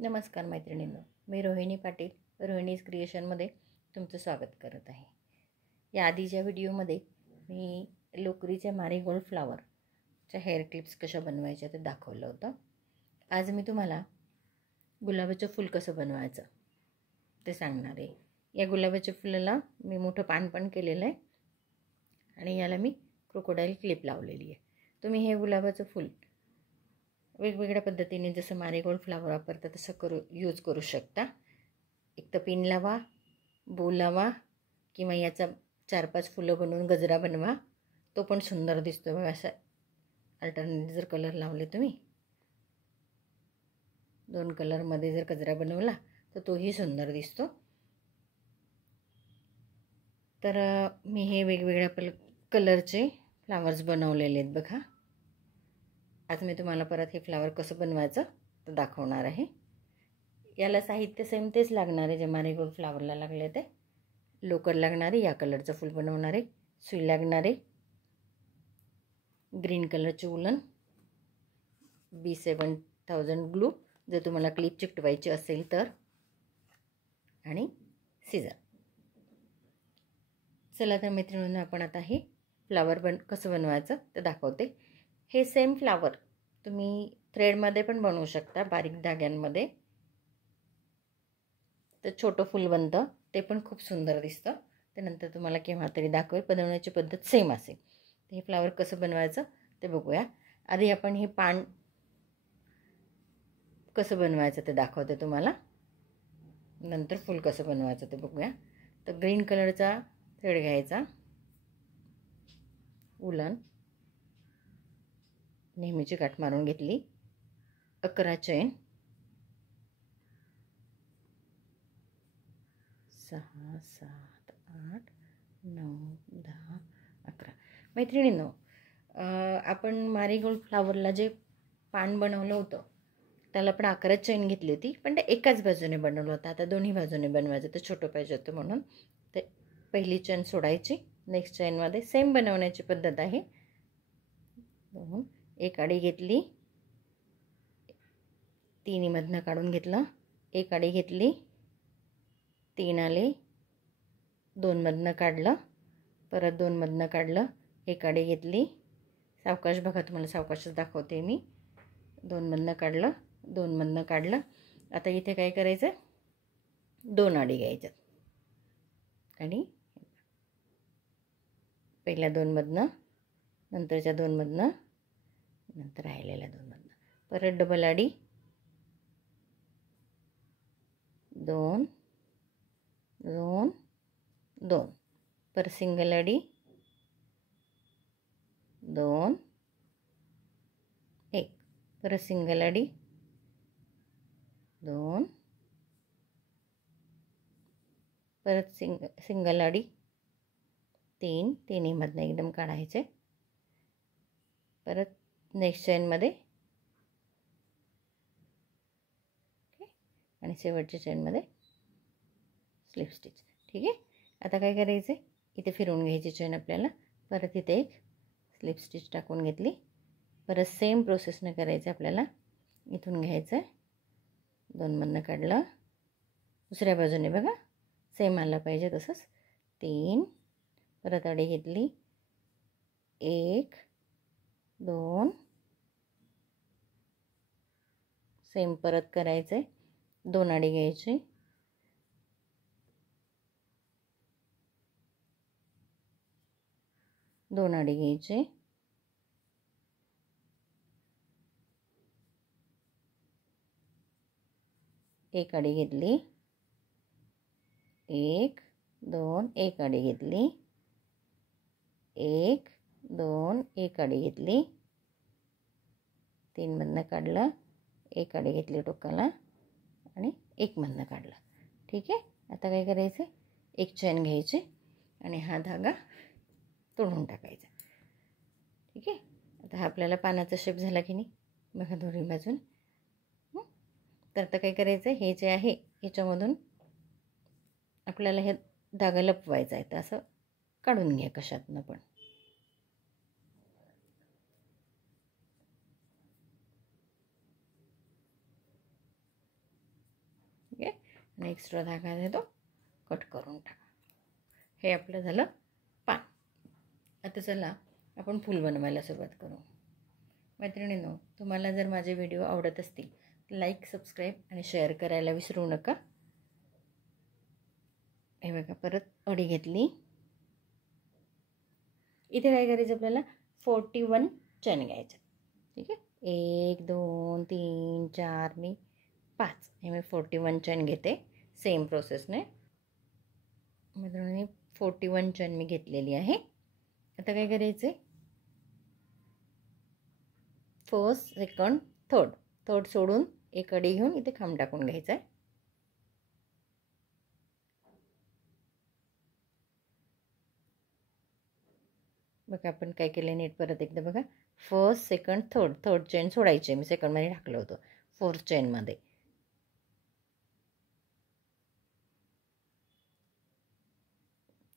नमस्कार मैत्रिणींनो, मी रोहिणी पाटील रोहिणीज क्रिएशनमध्ये तुमचं स्वागत करत आहे। या आधीच्या व्हिडिओमध्ये मी लोकरीच्या मारीगोल्ड फ्लावरच्या हेअर क्लिप्स कशा बनवायच्या ते दाखवलं होतं। आज मी तुम्हाला गुलाबाचं फूल कसं बनवायचं ते सांगणार आहे। या गुलाबाच्या फुलाला मी मोठं पान पण केलेलं आहे आणि याला मी क्रोकोडाईल क्लिप लावलेली आहे। तुम्ही हे गुलाबाचं फूल वेगवेगळ्या पद्धतीने जसं मारीगोल्ड फ्लावर वापरता तसं यूज करू शकता। एक तर पिन लावा, बो लावा किंवा याचा 4-5 फुलं बनवून गजरा बनवा, तो पण सुंदर दिसतो बघा। असा अल्टरनेट जर कलर लावले तुम्ही 2 कलरमध्ये जर गजरा बनवला तर तोही सुंदर दिसतो। तर मी हे वेगवेगळ्या कलरचे फ्लावर्स बनवलेले आहेत बघा। आज मी तुम्हाला परत हे फ्लावर कसं बनवायचं ते दाखवणार आहे। याला साहित्य सेम तेच लागणार आहे जे मारीगोल्ड फ्लावरला लागले ते। लोकर लागणार आहे, या कलरचं फूल बनवणार आहे, सुई लागणार आहे, ग्रीन कलरचे उलन, B7000 ग्लू जर तुम्हाला क्लिप चिकटवायची असेल तर, आणि सीझर। चला तर मैत्रिणींनो, आपण आता हे फ्लावर कसं बनवायचं ते दाखवते। हे सेम फ्लावर तुम्ही थ्रेडमध्ये पण बनवू शकता, बारीक धाग्यांमध्ये, तर छोटं फूल बनतं, ते पण खूप सुंदर दिसतं। त्यानंतर तुम्हाला केव्हा तरी दाखवेल, बनवण्याची पद्धत सेम असेल। तर हे फ्लावर कसं बनवायचं ते बघूया। आधी आपण हे पान कसं बनवायचं ते दाखवते तुम्हाला, नंतर फूल कसं बनवायचं ते बघूया। तर ग्रीन कलरचा थ्रेड घ्यायचा, उलन नेहमीची गाठ मारून घेतली, 11 चेन, 6 7 8 9 10 11। मैत्रिणींनो, आपण मारीगोल्ड फ्लावरला जे पान बनवलं होतं त्याला पण 11 चेन घेतली होती, पण ते एकाच बाजूने बनवलं होतं। आता दोन्ही बाजूने बनवायचं, तर छोटं पाहिजे होतं म्हणून ते पहिली चेन सोडायची, नेक्स्ट चेनमध्ये सेम बनवण्याची पद्धत आहे। एक आडी घेतली, 3 मधनं काढून घेतलं, एक आडी घेतली, 3 आले, 2 मधनं काढलं, परत 2 मधनं काढलं, एक आडी घेतली, सावकाश बघा, तुम्हाला सावकाशच दाखवते मी, 2 मधनं काढलं, 2 मधनं काढलं। आता इथे काय करायचं, 2 आडी घ्यायच्यात आणि पहिल्या 2 मधनं, नंतरच्या 2 मधनं, नंतर राहिलेल्या 2 मधनं, परत डबल आडी, 2 2 2, परत सिंगल आडी, 2 1, परत सिंगल आडी, 2, परत सिंगल आडी, 3, तिन्हीमधनं एकदम काढायचे, परत नेक्स्ट चेनमध्ये, आणि शेवटच्या चेनमध्ये स्लिप स्टिच। ठीक आहे, आता काय करायचं, इथे फिरवून घ्यायची चेन आपल्याला, परत इथे एक स्लिप स्टिच टाकून घेतली, परत सेम प्रोसेसने करायचं आपल्याला। इथून घ्यायचं, 2 मधनं काढलं, दुसऱ्या बाजूने बघा सेम आलं पाहिजे तसंच, 3, परत आडी घेतली, 1 2, सेम परत करायचं, 2 आडी घ्यायची, 2 आडी घ्यायची, 1 आडी घेतली, 1 2 1 आडी घेतली, 1 2 1 आडी घेतली, 3 मधनं काढलं, 1 आडी घेतली टोकाला आणि 1 मधनं काढलं। ठीक आहे, आता काय करायचं, एक चेन घ्यायची आणि हा धागा तोडून टाकायचा। ठीक आहे, आता हा आपल्याला पानाचा शेप झाला की नाही बघा दोन्ही बाजून। तर आता काय करायचं, हे जे आहे याच्यामधून आपल्याला हे धागा लपवायचा आहे, तर असं काढून घ्या कशातनं पण। आणि एक्स्ट्रा धागा आहे तो कट करून टाका. हे आपलं झालं पान. आता चला आपण फूल बनवायला सुरुवात करू. मैत्रिणींनो, तुम्हाला जर माझे व्हिडिओ आवडत असतील तर लाईक, सबस्क्राईब आणि शेअर करायला विसरू नका. हे बघा, परत अडी घेतली. इथे काय करायचं आपल्याला 41 चैन घ्यायचे. ठीक आहे, 1 2 3 4 आणि 5 हे मी 41 चैन घेते. सेम प्रोसेसने मित्रांनो 41 चैन मी घेतलेली आहे. आता काय करायचं, फर्स्ट, सेकंड, थर्ड सोडून एक अडी घेऊन इथे खांब टाकून घ्यायचा आहे. बघा आपण काय केलं नीट परत एकदा बघा. फर्स्ट, सेकंड, थर्ड चैन सोडायचे. मी सेकंडमध्ये टाकलं होतं. फोर्थ चैनमध्ये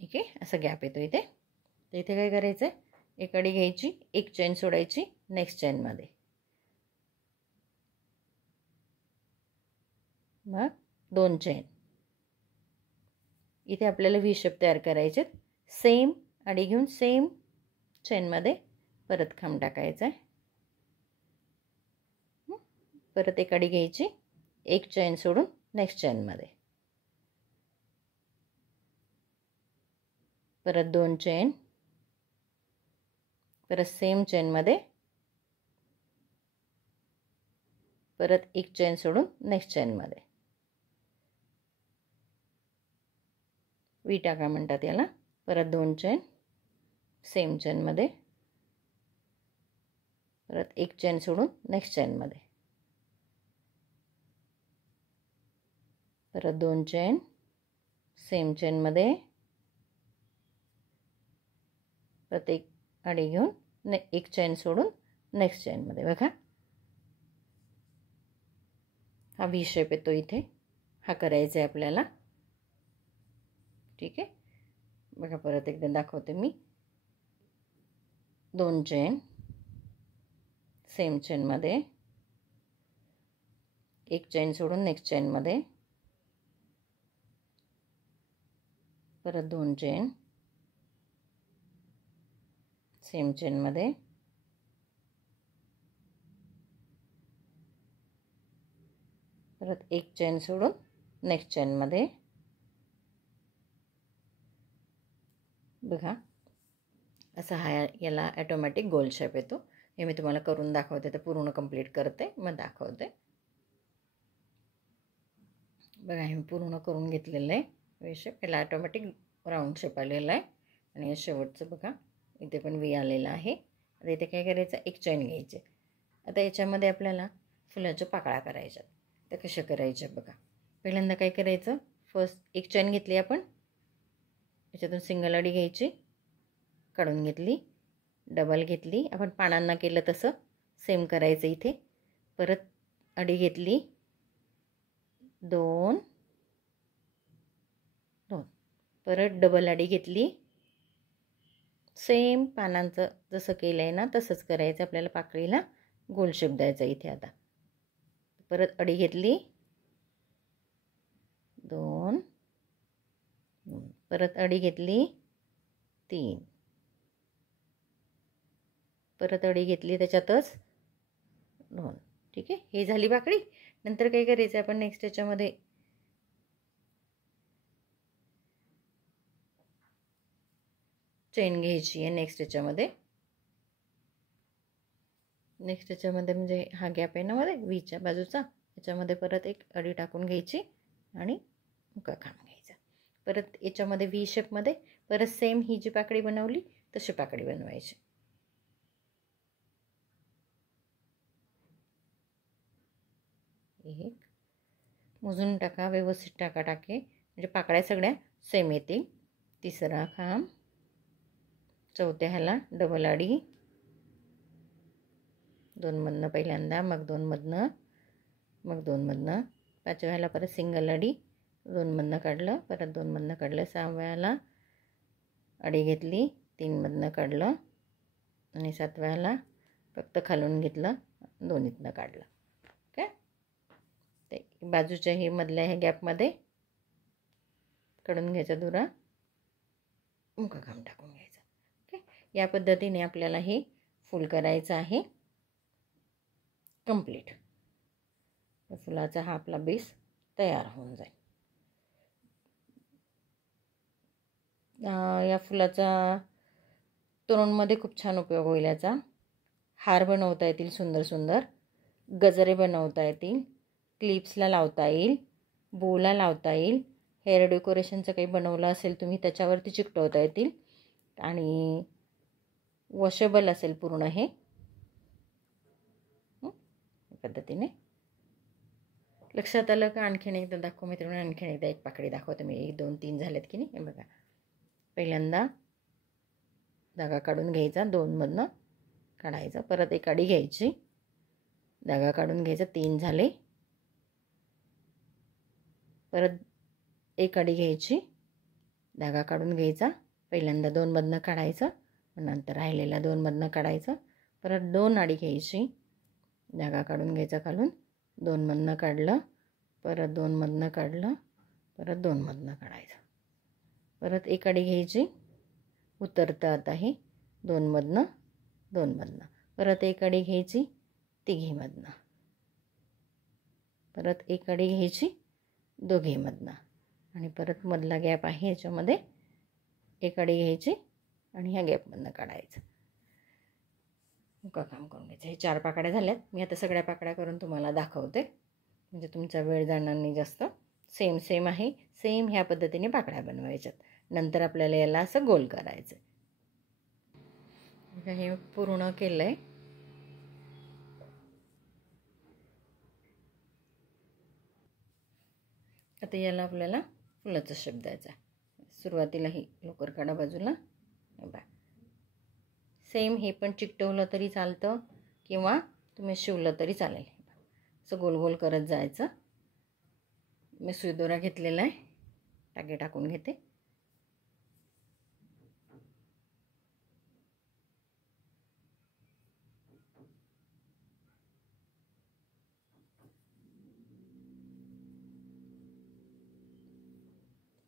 ठीक आहे, असं गॅप येतो इथे. तर इथे काय करायचं, एक अडी घ्यायची, एक चैन सोडायची नेक्स्ट चैनमध्ये, मग 2 चैन. इथे आपल्याला व्ही शेप तयार करायचे. सेम अडी घेऊन सेम चैनमध्ये परत खांब टाकायचा आहे. परत एक अडी घ्यायची, एक चैन सोडून नेक्स्ट चैनमध्ये, परत 2 चैन, परत सेम चैनमध्ये परत एक चैन सोडून नेक्स्ट चैनमध्ये व्ही टाका म्हणतात याला. परत 2 चैन सेम चैनमध्ये, परत एक चैन सोडून नेक्स्ट चैनमध्ये, परत 2 चैन सेम चैनमध्ये, परत एक अडी घेऊन एक चैन सोडून नेक्स्ट चैनमध्ये. बघा हा व्ही शेप येतो इथे. हा करायचा आहे आपल्याला. ठीक आहे, बघा परत एकदा दाखवते मी. 2 चैन सेम चैनमध्ये, एक चैन सोडून नेक्स्ट चैनमध्ये, परत 2 चैन सेम चैनमध्ये, परत एक चैन सोडून नेक्स्ट चैनमध्ये. बघा असा हा याला ऑटोमॅटिक गोल शेप येतो. हे मी तुम्हाला करून दाखवते, तर पूर्ण कंप्लीट करते मग दाखवते. बघा हे पूर्ण करून घेतलेलं आहे व्ही शेप. याला ऑटोमॅटिक राऊंड शेप आलेला आहे. आणि शेवटचं बघा इथे पण व्ही आलेला आहे. आता इथे काय करायचं, एक चैन घ्यायचे. आता याच्यामध्ये आपल्याला फुलाच्या पाकळ्या करायच्या. त्या कशा करायच्या बघा. पहिल्यांदा काय करायचं, फर्स्ट एक चैन घेतली आपण, याच्यातून सिंगल अडी घ्यायची, काढून घेतली, डबल घेतली. आपण पानांना केलं तसं सेम करायचं इथे. परत अडी घेतली, 2 2, परत डबल अडी घेतली. सेम पानांचं जसं केलं आहे ना तसंच करायचं. आपल्याला पाकळीला गोल शेप द्यायचा इथे. आता परत अडी घेतली, 2 परत अडी घेतली, 3 परत अडी घेतली त्याच्यातच 2. ठीक आहे, ही झाली पाकळी. नंतर काय करायचं आपण नेक्स्ट याच्यामध्ये चैन घ्यायची आहे. नेक्स्ट याच्यामध्ये म्हणजे हा गॅप आहे ना मध्ये व्हीच्या बाजूचा, याच्यामध्ये परत एक अडी टाकून घ्यायची आणि मुका खांब घ्यायचा. परत याच्यामध्ये व्ही शेपमध्ये परत सेम ही जी पाकळी बनवली तशी पाकळी बनवायची. एक मोजून टाका, व्यवस्थित टाके म्हणजे पाकळ्या सगळ्या सेम येतील. तिसरा खांब, चौथ्या ह्याला डबल अडी, 2 मधनं पहिल्यांदा, मग 2 मधनं, मग 2 मधनं. पाचव्या ह्याला परत सिंगल अडी, 2 मधनं काढलं, परत 2 मधनं काढलं. सहाव्याला अडी घेतली, 3 मधनं काढलं आणि सातव्याला फक्त खालून घेतलं, 2 इथनं काढलं. ओके, ते बाजूच्या हे मधल्या ह्या गॅपमध्ये काढून घ्यायचा दोरा, मुकाखांब टाकून घ्यायचा. ओके, या पद्धतीने आपल्याला हे फुल करायचं आहे कंप्लीट. फुलाचा हा आपला बेस तयार होऊन जाईल. या फुलाचा तोरणमध्ये खूप छान उपयोग होईल याचा. हार बनवता येतील सुंदर सुंदर, गजरे बनवता येतील, क्लिप्सला लावता येईल, बोला लावता येईल, हेअर डेकोरेशनचं काही बनवलं असेल तुम्ही त्याच्यावरती चिकटवता येतील आणि वॉशेबल असेल पूर्ण हे. पद्धतीने लक्षात आलं का? आणखीन एकदा दाखव मित्रांनो, आणखीन एकदा एक पाकळी दाखवते मी. 1 2 3 झालेत की नाही, हे बघा. पहिल्यांदा धागा काढून घ्यायचा, 2 मधनं काढायचा, परत एक आडी घ्यायची, धागा काढून घ्यायचा, 3 झाले, परत एक आडी घ्यायची, धागा काढून घ्यायचा, पहिल्यांदा 2 मधनं काढायचं, नंतर राहिलेला 2 मधनं काढायचं, परत 2 आडी घ्यायची, धागा काढून घ्यायचा खालून, 2 मधनं काढलं, परत 2 मधनं काढलं, परत 2 मधनं काढायचं, परत एक आडी घ्यायची, उतरतं आता हे 2 मधनं 2 मधनं, परत एक आडी घ्यायची, तिघी मधनं, परत एक आडी घ्यायची, दोघी मधनं, आणि परत मधला गॅप आहे याच्यामध्ये एक आडी घ्यायची आणि ह्या गॅपमधनं काढायचं. मुकाखांब करून घ्यायचं. हे 4 पाकड्या झाल्यात. मी आता सगळ्या पाकड्या करून तुम्हाला दाखवते, म्हणजे तुमचा वेळ जाणार नाही जास्त. सेम आहे, सेम ह्या पद्धतीने पाकड्या बनवायच्यात. नंतर आपल्याला याला असं गोल करायचं. हे पूर्ण केलं आहे. आता याला आपल्याला फुलाचा शेप द्यायचा. सुरुवातीला ही लोकर काढा बाजूला. बघा, सेम हे पण चिकटवलं तरी चालतं किंवा तुम्ही शिवलं तरी चालेल. असं गोल गोल करत जायचं. मी सुईदोरा घेतलेला आहे, टाके टाकून घेते.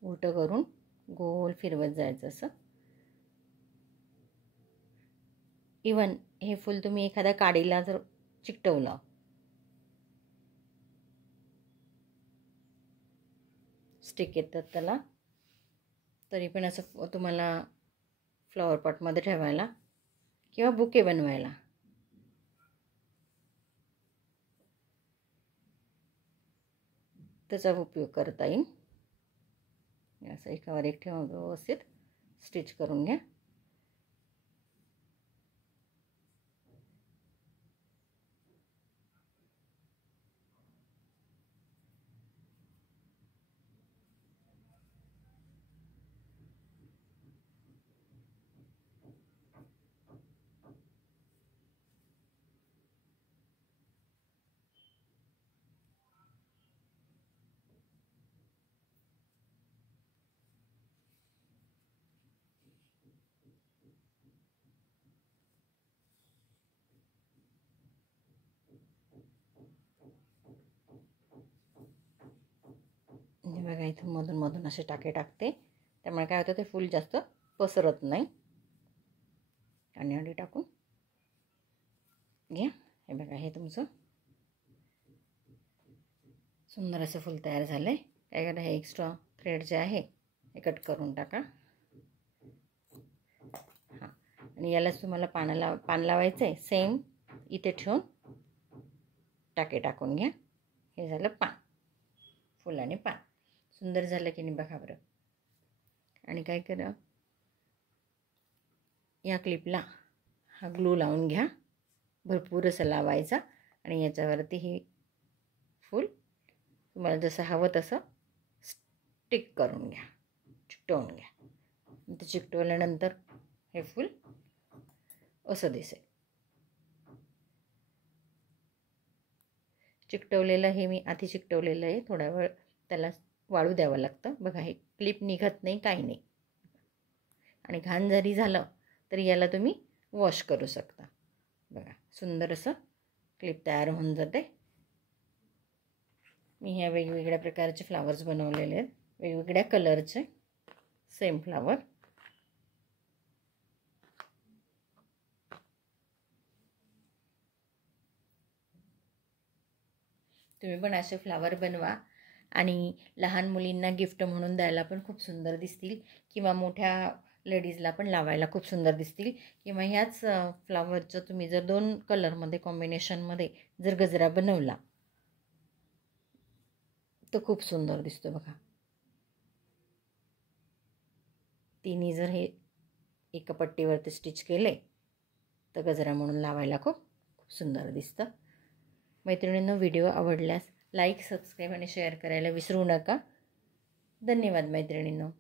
उलटं करून गोल फिरवत जायचं असं. इवन हे फूल तुम्ही एखाद्या काडीला जर चिकटवलं, स्टिक येतात त्याला, तरी पण असं तुम्हाला फ्लॉवर पॉटमध्ये ठेवायला किंवा बुके बनवायला त्याचा उपयोग करता येईल. असं एकावर एक ठेवून व्यवस्थित स्टिच करून घ्या. हे बघा, इथून मधून मधून असे टाके टाकते, त्यामुळे काय होतं ते फूल जास्त पसरत नाही. आणि आडी टाकून घ्या. हे बघा, हे तुमचं सुंदर असं फूल तयार झालं आहे. काय करा, हे एक्स्ट्रा थ्रेड जे आहे हे कट करून टाका. हां, आणि यालाच तुम्हाला पान लावायचं आहे. सेम इथे ठेवून टाके टाकून घ्या. हे झालं पान, फुल आणि पान. सुंदर झालं की नाही बघा बरं. आणि काय करा, या क्लिपला हा ग्लू लावून घ्या, भरपूर असं लावायचा, आणि याच्यावरती ही फूल तुम्हाला जसं हवं तसं स्टिक करून घ्या, चिकटवून घ्या. ते चिकटवल्यानंतर हे फूल असं दिसेल. चिकटवलेलं हे मी आधी चिकटवलेलं आहे, थोडा वेळ त्याला वाळू द्यावं लागतं. बघा, हे क्लिप निघत नाही, काही नाही. आणि घाण जरी झालं तरी याला तुम्ही वॉश करू शकता. बघा, सुंदर असं क्लिप तयार होऊन जाते. मी ह्या वेगवेगळ्या प्रकारचे फ्लावर्स बनवलेले आहेत. वेगवेगळ्या कलरचे सेम फ्लावर. तुम्ही पण असे फ्लावर बनवा आणि लहान मुलींना गिफ्ट म्हणून द्यायला पण खूप सुंदर दिसतील, किंवा मोठ्या लेडीजला पण लावायला खूप सुंदर दिसतील. किंवा ह्याच फ्लावरचं तुम्ही जर 2 कलरमध्ये कॉम्बिनेशनमध्ये जर गजरा बनवला तर खूप सुंदर दिसतो बघा. तिन्ही जर हे एका पट्टीवरती स्टिच केले तर गजरा म्हणून लावायला खूप खूप सुंदर दिसतं. मैत्रिणींनो, व्हिडिओ आवडल्यास लाईक, सबस्क्राईब आणि शेअर करायला विसरू नका. धन्यवाद मैत्रिणींनो.